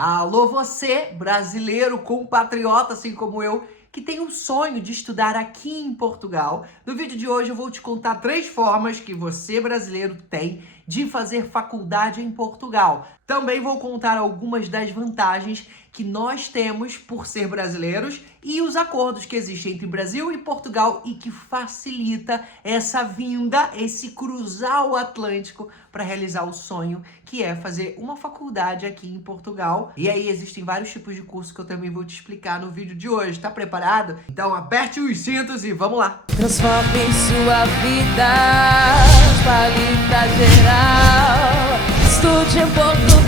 Alô você, brasileiro, compatriota, assim como eu, que tem o sonho de estudar aqui em Portugal. No vídeo de hoje eu vou te contar 3 formas que você, brasileiro, tem de fazer faculdade em Portugal. Também vou contar algumas das vantagens que nós temos por ser brasileiros e os acordos que existem entre Brasil e Portugal e que facilita essa vinda, esse cruzar o Atlântico para realizar o sonho que é fazer uma faculdade aqui em Portugal. E aí existem vários tipos de curso que eu também vou te explicar no vídeo de hoje. Tá preparado? Então aperte os cintos e vamos lá! Transforme sua vida, palita geral, estude em Portugal.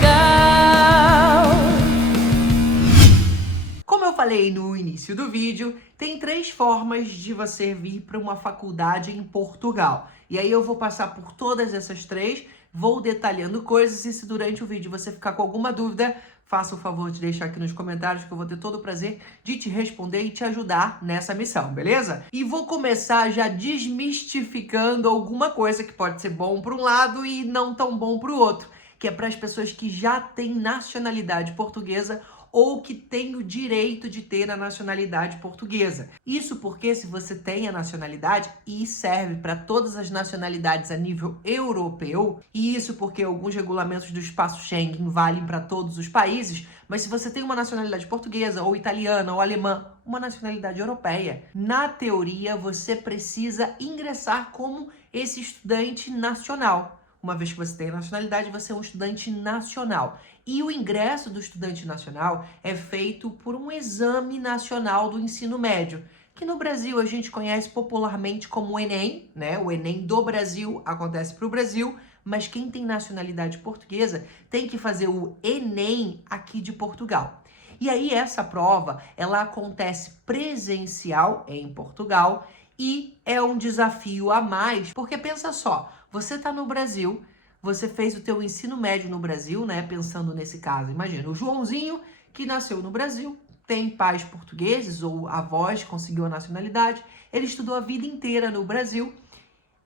Como eu falei no início do vídeo, tem 3 formas de você vir para uma faculdade em Portugal. E aí eu vou passar por todas essas 3, vou detalhando coisas e se durante o vídeo você ficar com alguma dúvida, faça o favor de deixar aqui nos comentários que eu vou ter todo o prazer de te responder e te ajudar nessa missão, beleza? E vou começar já desmistificando alguma coisa que pode ser bom para um lado e não tão bom para o outro, que é para as pessoas que já têm nacionalidade portuguesa ou que tem o direito de ter a nacionalidade portuguesa. Isso porque se você tem a nacionalidade, e serve para todas as nacionalidades a nível europeu, e isso porque alguns regulamentos do espaço Schengen valem para todos os países, mas se você tem uma nacionalidade portuguesa, ou italiana, ou alemã, uma nacionalidade europeia, na teoria você precisa ingressar como esse estudante nacional. Uma vez que você tem a nacionalidade, você é um estudante nacional. E o ingresso do estudante nacional é feito por um exame nacional do ensino médio, que no Brasil a gente conhece popularmente como o Enem, né? O Enem do Brasil acontece para o Brasil, mas quem tem nacionalidade portuguesa tem que fazer o Enem aqui de Portugal. E aí essa prova, ela acontece presencial em Portugal e é um desafio a mais, porque pensa só, você está no Brasil, você fez o teu ensino médio no Brasil, né? Pensando nesse caso, imagina, o Joãozinho que nasceu no Brasil, tem pais portugueses ou avós, conseguiu a nacionalidade, ele estudou a vida inteira no Brasil,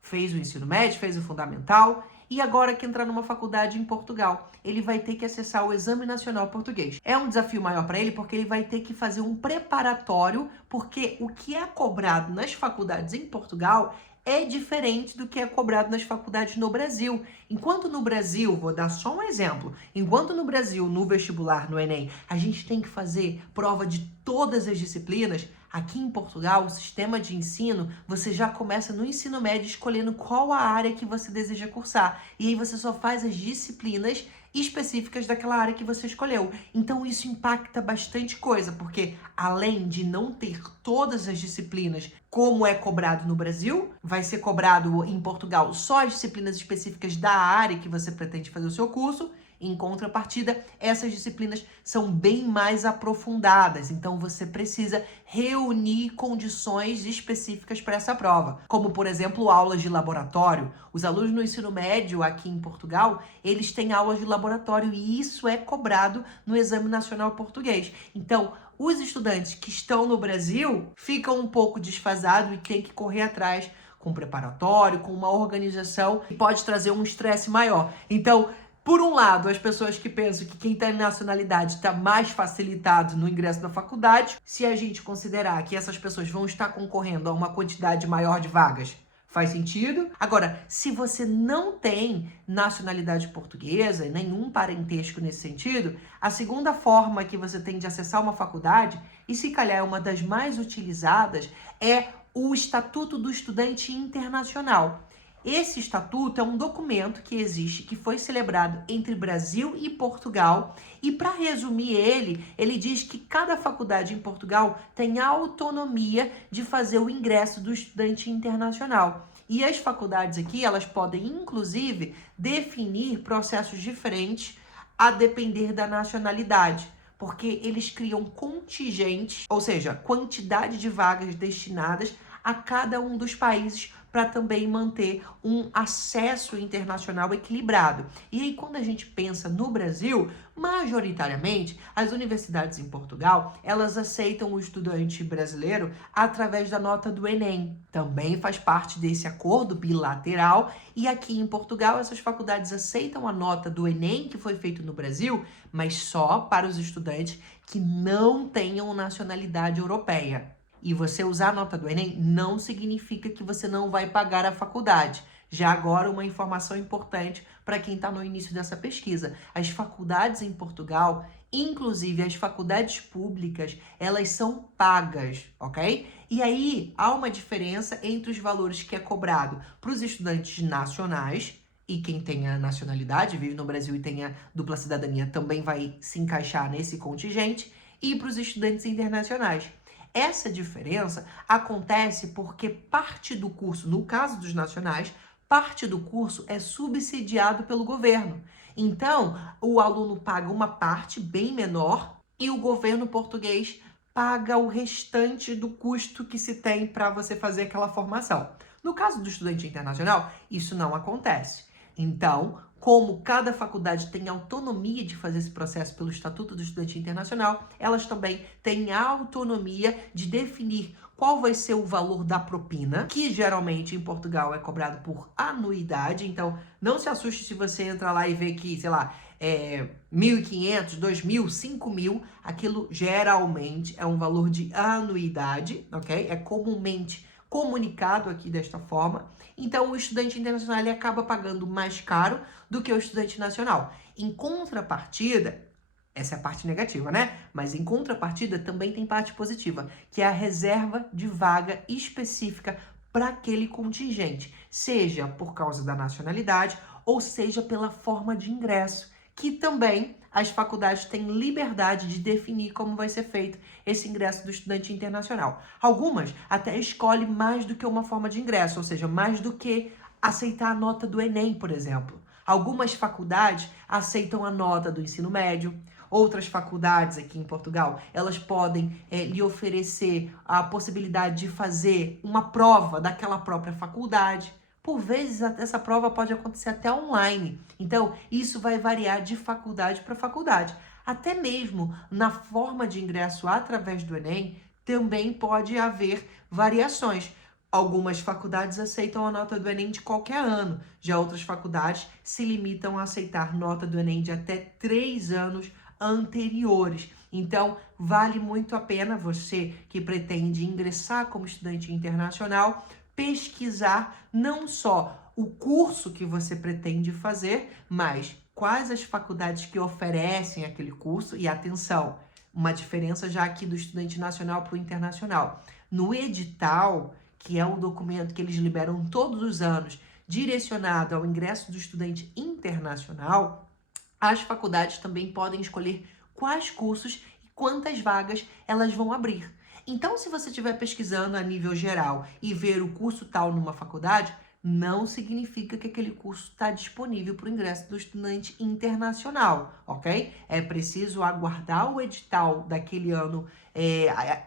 fez o ensino médio, fez o fundamental e agora que entrar numa faculdade em Portugal, ele vai ter que acessar o Exame Nacional Português. É um desafio maior para ele porque ele vai ter que fazer um preparatório, porque o que é cobrado nas faculdades em Portugal é diferente do que é cobrado nas faculdades no Brasil. Enquanto no Brasil, vou dar só um exemplo, enquanto no Brasil, no vestibular, no Enem, a gente tem que fazer prova de todas as disciplinas, aqui em Portugal, o sistema de ensino, você já começa no ensino médio escolhendo qual a área que você deseja cursar. E aí você só faz as disciplinas específicas daquela área que você escolheu. Então isso impacta bastante coisa, porque além de não ter todas as disciplinas como é cobrado no Brasil, vai ser cobrado em Portugal só as disciplinas específicas da área que você pretende fazer o seu curso. Em contrapartida, essas disciplinas são bem mais aprofundadas, então você precisa reunir condições específicas para essa prova, como por exemplo aulas de laboratório. Os alunos no ensino médio aqui em Portugal, eles têm aulas de laboratório e isso é cobrado no Exame Nacional Português. Então, os estudantes que estão no Brasil ficam um pouco desfasados e têm que correr atrás com preparatório, com uma organização que pode trazer um estresse maior. Então, por um lado, as pessoas que pensam que quem tem nacionalidade está mais facilitado no ingresso na faculdade, se a gente considerar que essas pessoas vão estar concorrendo a uma quantidade maior de vagas, faz sentido? Agora, se você não tem nacionalidade portuguesa, nenhum parentesco nesse sentido, a segunda forma que você tem de acessar uma faculdade, e se calhar é uma das mais utilizadas, é o Estatuto do Estudante Internacional. Esse estatuto é um documento que existe, que foi celebrado entre Brasil e Portugal, e para resumir ele diz que cada faculdade em Portugal tem a autonomia de fazer o ingresso do estudante internacional. E as faculdades aqui, elas podem inclusive definir processos diferentes a depender da nacionalidade, porque eles criam contingentes, ou seja, quantidade de vagas destinadas a cada um dos países para também manter um acesso internacional equilibrado. E aí, quando a gente pensa no Brasil, majoritariamente, as universidades em Portugal, elas aceitam o estudante brasileiro através da nota do Enem. Também faz parte desse acordo bilateral, e aqui em Portugal, essas faculdades aceitam a nota do Enem que foi feito no Brasil, mas só para os estudantes que não tenham nacionalidade europeia. E você usar a nota do Enem não significa que você não vai pagar a faculdade. Já agora, uma informação importante para quem está no início dessa pesquisa. As faculdades em Portugal, inclusive as faculdades públicas, elas são pagas, ok? E aí, há uma diferença entre os valores que é cobrado para os estudantes nacionais, e quem tem a nacionalidade, vive no Brasil e tem a dupla cidadania, também vai se encaixar nesse contingente, e para os estudantes internacionais. Essa diferença acontece porque parte do curso, no caso dos nacionais, parte do curso é subsidiado pelo governo. Então, o aluno paga uma parte bem menor e o governo português paga o restante do custo que se tem para você fazer aquela formação. No caso do estudante internacional, isso não acontece. Então, como cada faculdade tem autonomia de fazer esse processo pelo Estatuto do Estudante Internacional, elas também têm a autonomia de definir qual vai ser o valor da propina, que geralmente em Portugal é cobrado por anuidade. Então, não se assuste se você entrar lá e ver que, sei lá, 1.500, 2.000, 5.000, aquilo geralmente é um valor de anuidade, ok? É comumente comunicado aqui desta forma. Então, o estudante internacional ele acaba pagando mais caro do que o estudante nacional. Em contrapartida, essa é a parte negativa, né? Mas em contrapartida também tem parte positiva, que é a reserva de vaga específica para aquele contingente, seja por causa da nacionalidade ou seja pela forma de ingresso, que também as faculdades têm liberdade de definir como vai ser feito esse ingresso do estudante internacional. Algumas até escolhem mais do que uma forma de ingresso, ou seja, mais do que aceitar a nota do Enem, por exemplo. Algumas faculdades aceitam a nota do ensino médio. Outras faculdades aqui em Portugal, elas podem lhe oferecer a possibilidade de fazer uma prova daquela própria faculdade. Por vezes, essa prova pode acontecer até online. Então, isso vai variar de faculdade para faculdade. Até mesmo na forma de ingresso através do Enem, também pode haver variações. Algumas faculdades aceitam a nota do Enem de qualquer ano. Já outras faculdades se limitam a aceitar nota do Enem de até 3 anos anteriores. Então, vale muito a pena você que pretende ingressar como estudante internacional pesquisar não só o curso que você pretende fazer, mas quais as faculdades que oferecem aquele curso. E atenção, uma diferença já aqui do estudante nacional para o internacional. No edital, que é um documento que eles liberam todos os anos, direcionado ao ingresso do estudante internacional, as faculdades também podem escolher quais cursos e quantas vagas elas vão abrir. Então, se você estiver pesquisando a nível geral e ver o curso tal numa faculdade, não significa que aquele curso está disponível para o ingresso do estudante internacional, ok? É preciso aguardar o edital daquele ano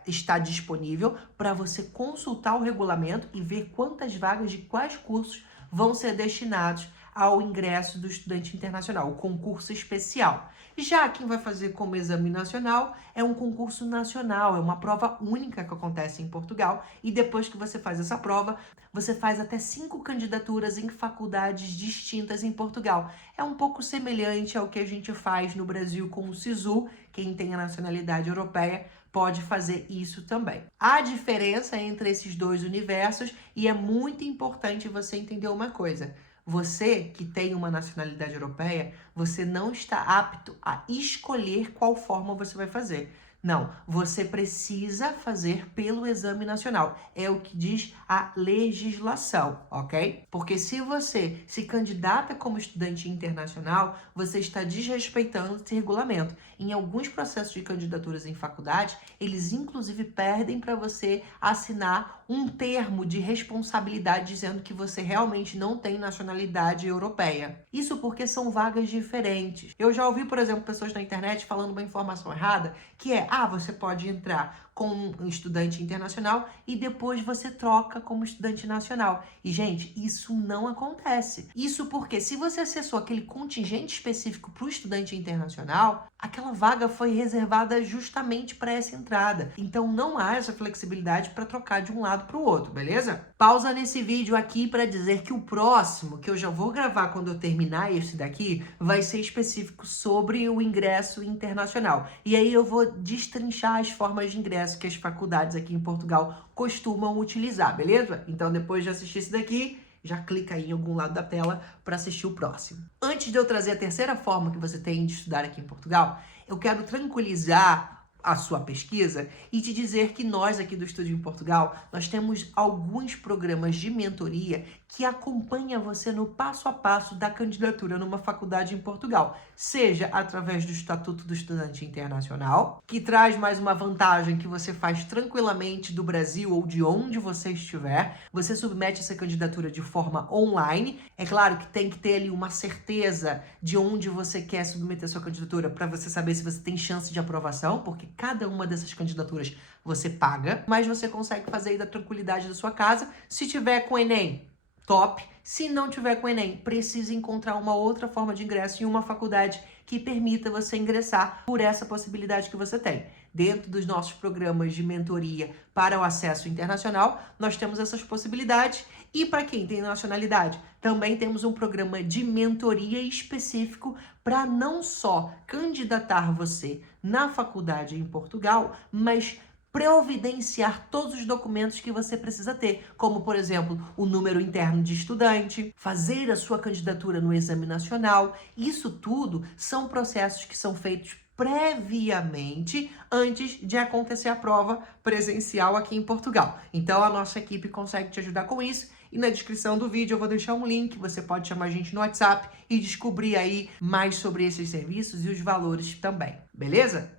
estar disponível para você consultar o regulamento e ver quantas vagas de quais cursos vão ser destinados ao ingresso do estudante internacional, o concurso especial. Já quem vai fazer como exame nacional é um concurso nacional, é uma prova única que acontece em Portugal, e depois que você faz essa prova, você faz até 5 candidaturas em faculdades distintas em Portugal. É um pouco semelhante ao que a gente faz no Brasil com o SISU. Quem tem a nacionalidade europeia pode fazer isso também. Há diferença entre esses dois universos e é muito importante você entender uma coisa. Você que tem uma nacionalidade europeia, você não está apto a escolher qual forma você vai fazer. Não, você precisa fazer pelo exame nacional. É o que diz a legislação, ok? Porque se você se candidata como estudante internacional, você está desrespeitando esse regulamento. Em alguns processos de candidaturas em faculdade, eles inclusive pedem para você assinar um termo de responsabilidade dizendo que você realmente não tem nacionalidade europeia. Isso porque são vagas diferentes. Eu já ouvi, por exemplo, pessoas na internet falando uma informação errada, que é, você pode entrar como um estudante internacional e depois você troca como estudante nacional. E, gente, isso não acontece. Isso porque se você acessou aquele contingente específico para o estudante internacional, aquela vaga foi reservada justamente para essa entrada. Então, não há essa flexibilidade para trocar de um lado para o outro, beleza? Pausa nesse vídeo aqui para dizer que o próximo, que eu já vou gravar quando eu terminar esse daqui, vai ser específico sobre o ingresso internacional. E aí eu vou destrinchar as formas de ingresso que as faculdades aqui em Portugal costumam utilizar, beleza? Então, depois de assistir esse daqui, já clica aí em algum lado da tela para assistir o próximo. Antes de eu trazer a terceira forma que você tem de estudar aqui em Portugal, eu quero tranquilizar a sua pesquisa e te dizer que nós aqui do Estúdio em Portugal, nós temos alguns programas de mentoria que acompanham você no passo a passo da candidatura numa faculdade em Portugal, seja através do Estatuto do Estudante Internacional, que traz mais uma vantagem que você faz tranquilamente do Brasil ou de onde você estiver, você submete essa candidatura de forma online, é claro que tem que ter ali uma certeza de onde você quer submeter sua candidatura para você saber se você tem chance de aprovação, porque cada uma dessas candidaturas você paga, mas você consegue fazer aí da tranquilidade da sua casa. Se tiver com Enem, top. Se não tiver com Enem, precisa encontrar uma outra forma de ingresso em uma faculdade que permita você ingressar por essa possibilidade que você tem. Dentro dos nossos programas de mentoria para o acesso internacional, nós temos essas possibilidades. E para quem tem nacionalidade, também temos um programa de mentoria específico para não só candidatar você na faculdade em Portugal, mas providenciar todos os documentos que você precisa ter, como, por exemplo, o número interno de estudante, fazer a sua candidatura no exame nacional. Isso tudo são processos que são feitos previamente antes de acontecer a prova presencial aqui em Portugal. Então, a nossa equipe consegue te ajudar com isso. E na descrição do vídeo eu vou deixar um link, você pode chamar a gente no WhatsApp e descobrir aí mais sobre esses serviços e os valores também, beleza?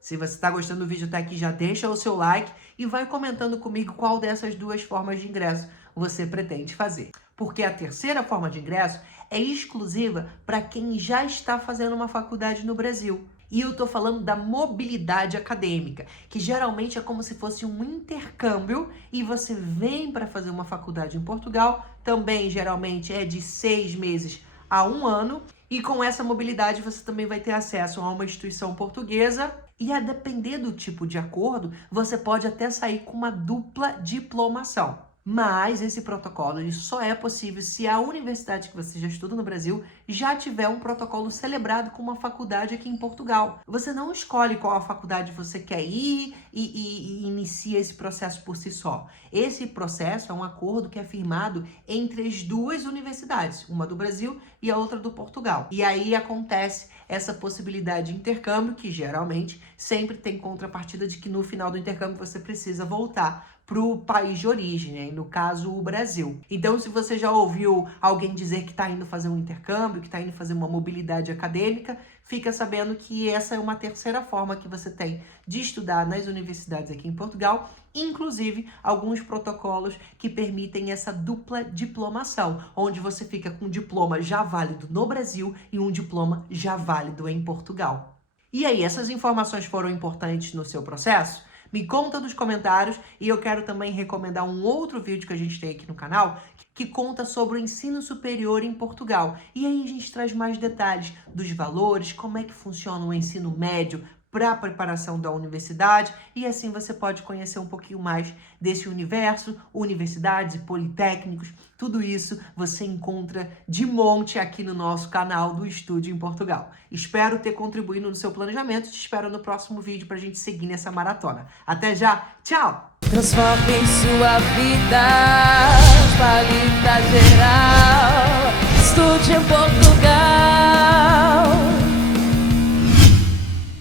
Se você está gostando do vídeo até aqui, já deixa o seu like e vai comentando comigo qual dessas duas formas de ingresso você pretende fazer. Porque a terceira forma de ingresso é exclusiva para quem já está fazendo uma faculdade no Brasil. E eu tô falando da mobilidade acadêmica, que geralmente é como se fosse um intercâmbio e você vem para fazer uma faculdade em Portugal, também geralmente é de 6 meses a 1 ano, e com essa mobilidade você também vai ter acesso a uma instituição portuguesa e, a depender do tipo de acordo, você pode até sair com uma dupla diplomação. Mas esse protocolo ele só é possível se a universidade que você já estuda no Brasil já tiver um protocolo celebrado com uma faculdade aqui em Portugal. Você não escolhe qual a faculdade você quer ir e inicia esse processo por si só. Esse processo é um acordo que é firmado entre as duas universidades, uma do Brasil e a outra do Portugal. E aí acontece essa possibilidade de intercâmbio, que geralmente sempre tem contrapartida de que no final do intercâmbio você precisa voltar para o país de origem, né? No caso, o Brasil. Então, se você já ouviu alguém dizer que está indo fazer um intercâmbio, que está indo fazer uma mobilidade acadêmica, fica sabendo que essa é uma terceira forma que você tem de estudar nas universidades aqui em Portugal, inclusive alguns protocolos que permitem essa dupla diplomação, onde você fica com um diploma já válido no Brasil e um diploma já válido em Portugal. E aí, essas informações foram importantes no seu processo? Me conta nos comentários e eu quero também recomendar um outro vídeo que a gente tem aqui no canal que conta sobre o ensino superior em Portugal. E aí a gente traz mais detalhes dos valores, como é que funciona o ensino médio para a preparação da universidade e assim você pode conhecer um pouquinho mais desse universo, universidades e politécnicos. Tudo isso você encontra de monte aqui no nosso canal do Estúdio em Portugal. Espero ter contribuído no seu planejamento. Te espero no próximo vídeo para a gente seguir nessa maratona. Até já, tchau! Transforme sua vida, qualidade geral. Estude em Portugal.